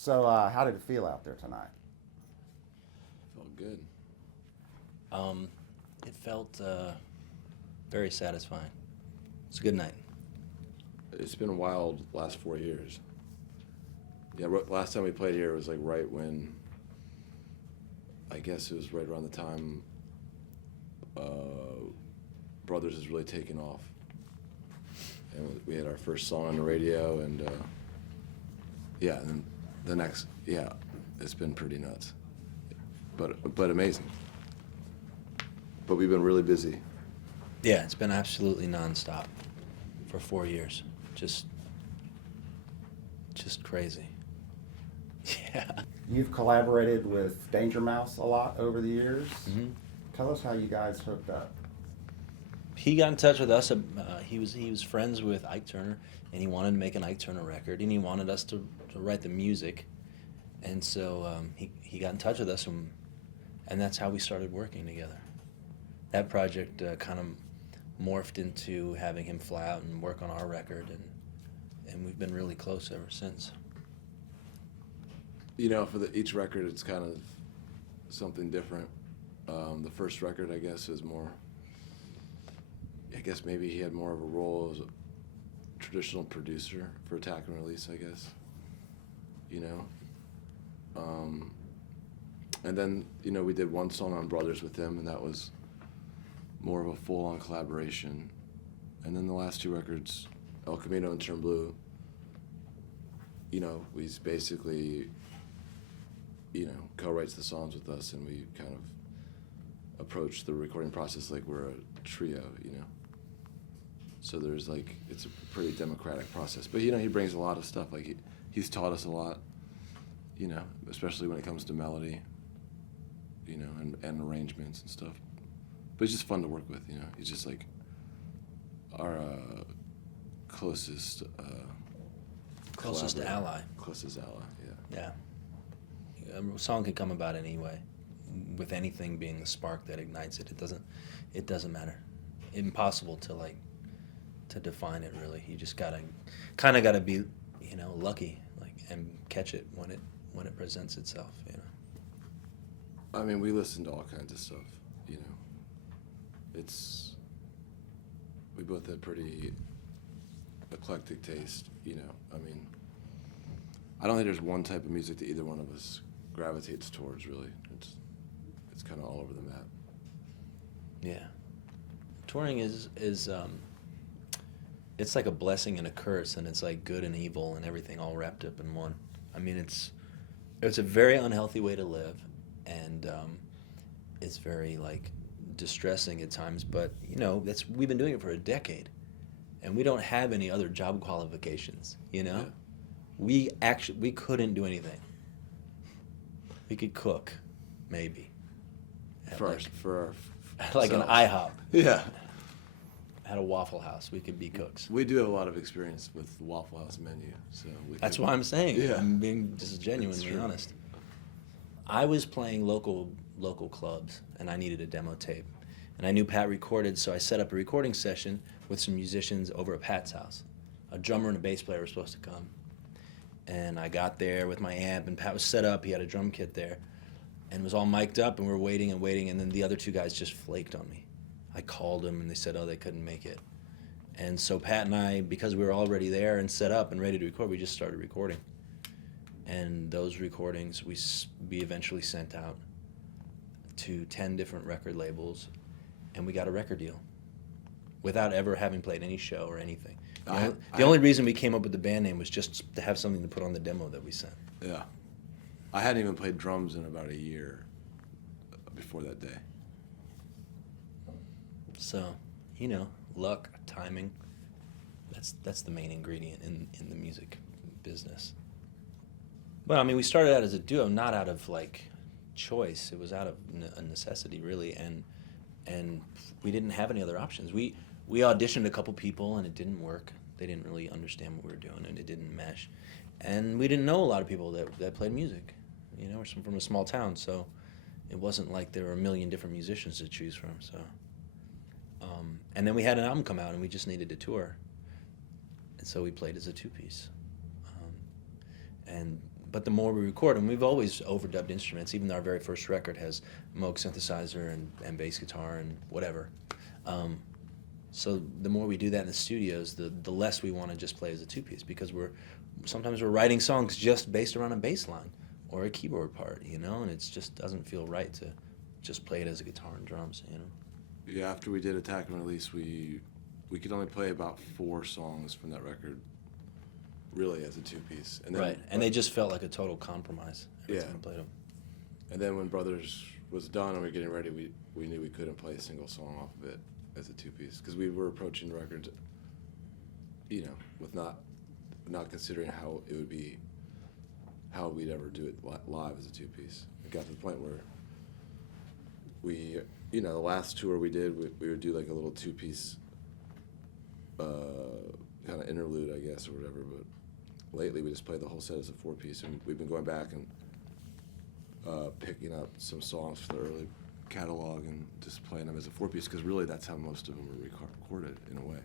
So, how did it feel out there tonight? Felt good. Um, it felt very satisfying. It's a good night. It's been a wild last 4 years. Yeah, last time we played here was like right when, I guess it was right around the time Brothers has really taken off. And we had our first song on the radio, and yeah, and then the next, yeah, it's been pretty nuts. But amazing. But we've been really busy. Yeah, it's been absolutely nonstop for 4 years. Just crazy. Yeah. You've collaborated with Danger Mouse a lot over the years. hmm Tell us how you guys hooked up. He got in touch with us. He was friends with Ike Turner, and he wanted to make an Ike Turner record, and he wanted us to write the music, and so he got in touch with us, and that's how we started working together. That project kind of morphed into having him fly out and work on our record, and we've been really close ever since. You know, for each record, it's kind of something different. The first record, I guess, is more. I guess maybe he had more of a role as a traditional producer for Attack and Release, I guess. You know? And then, you know, we did one song on Brothers with him, and that was more of a full-on collaboration. And then the last two records, El Camino and Turn Blue, you know, he's basically, you know, co-writes the songs with us, and we kind of approach the recording process like we're a trio, you know? So there's like, it's a pretty democratic process. But, you know, he brings a lot of stuff. Like, he's taught us a lot, you know, especially when it comes to melody, you know, and arrangements and stuff. But he's just fun to work with, you know? He's just like our closest Closest collaborator. ally. Closest ally, yeah. Yeah. A song can come about any way, with anything being the spark that ignites it. It doesn't matter. Impossible to define it, really. You just kind of gotta be, you know, lucky, like, and catch it when it presents itself, you know. I mean, we listen to all kinds of stuff, you know. We both have pretty eclectic taste, you know. I mean, I don't think there's one type of music that either one of us gravitates towards, really. It's kind of all over the map. Yeah. Touring is it's like a blessing and a curse, and it's like good and evil and everything all wrapped up in one. I mean, it's a very unhealthy way to live, and it's very like distressing at times. But you know, we've been doing it for a decade, and we don't have any other job qualifications. You know, Yeah. we couldn't do anything. We could cook, maybe. At For like an ourselves. IHOP. Yeah. At a Waffle House, we could be cooks. We do have a lot of experience with the Waffle House menu, so That's could- why I'm saying. Yeah. I'm being just genuinely true. honest. I was playing local clubs, and I needed a demo tape, and I knew Pat recorded, so I set up a recording session with some musicians over at Pat's house. A drummer and a bass player were supposed to come, and I got there with my amp, and Pat was set up. He had a drum kit there, and was all mic'd up, and we were waiting, and then the other two guys just flaked on me. I called them, and they said, they couldn't make it. And so Pat and I, because we were already there and set up and ready to record, we just started recording. And those recordings we eventually sent out to 10 different record labels, and we got a record deal without ever having played any show or anything. The only reason we came up with the band name was just to have something to put on the demo that we sent. Yeah. I hadn't even played drums in about a year before that day. So, you know, luck, timing, that's the main ingredient in the music business. But I mean, we started out as a duo, not out of like choice. It was out of a necessity, really, and we didn't have any other options. We auditioned a couple people, and it didn't work. They didn't really understand what we were doing, and it didn't mesh. And we didn't know a lot of people that played music. You know, we're from a small town, so it wasn't like there were a million different musicians to choose from. So, and then we had an album come out, and we just needed to tour, and so we played as a two-piece. And but the more we record, and we've always overdubbed instruments. Even our very first record has Moog synthesizer and bass guitar and whatever. So the more we do that in the studios, the less we want to just play as a two-piece, because sometimes we're writing songs just based around a bass line or a keyboard part, you know, and it just doesn't feel right to just play it as a guitar and drums, you know. Yeah, after we did Attack and Release, we could only play about 4 songs from that record, really, as a two-piece. And then, Right, and they just felt like a total compromise every time I played them. And then when Brothers was done and we were getting ready, we knew we couldn't play a single song off of it as a two-piece, because we were approaching records, you know, with not considering how it would be, how we'd ever do it live as a two-piece. It got to the point where we, you know, the last tour we did, we would do like a little two-piece kind of interlude, I guess, or whatever, but lately we just play the whole set as a 4-piece, and we've been going back and picking up some songs from the early catalog and just playing them as a 4-piece, because really that's how most of them were recorded in a way.